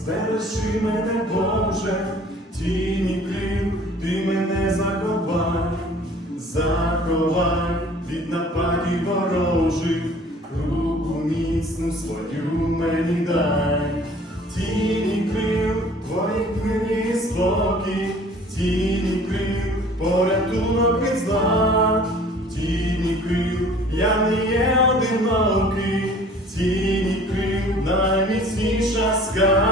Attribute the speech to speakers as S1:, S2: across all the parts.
S1: збережи мене, Боже, тіні крил, ти мене заховай, заховай від нападів ворожих, руку міцну свою мені дай, тіні крил, твоїх мені спокій, тіні крил, порятунок від зла, тіні крил, я не є одинокий, тіні крил, найміцніша скала.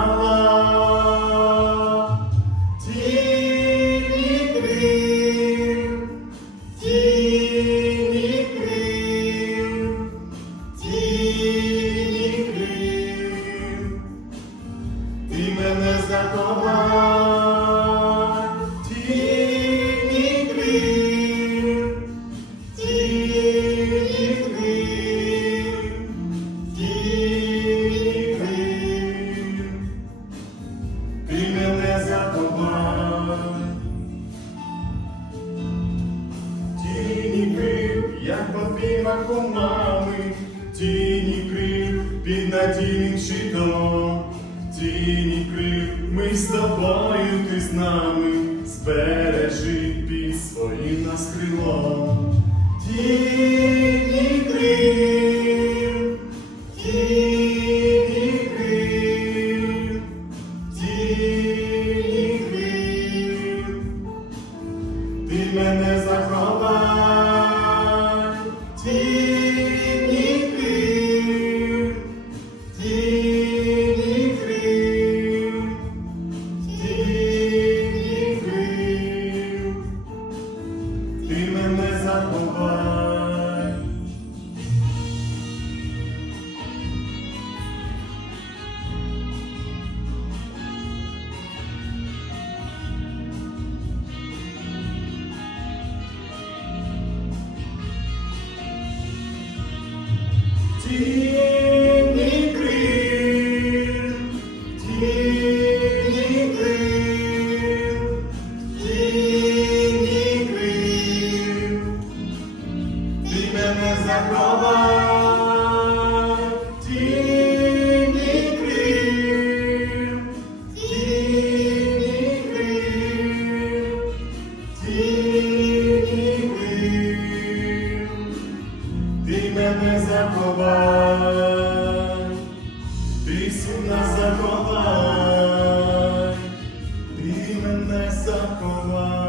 S1: Попівах у мами, тіні крил під надійним щитом, тіні крил, ми з тобою, ти з нами, збережи під своїм нас крилом. Тіні крил, тіні крил, тіні Тіні essa coroa.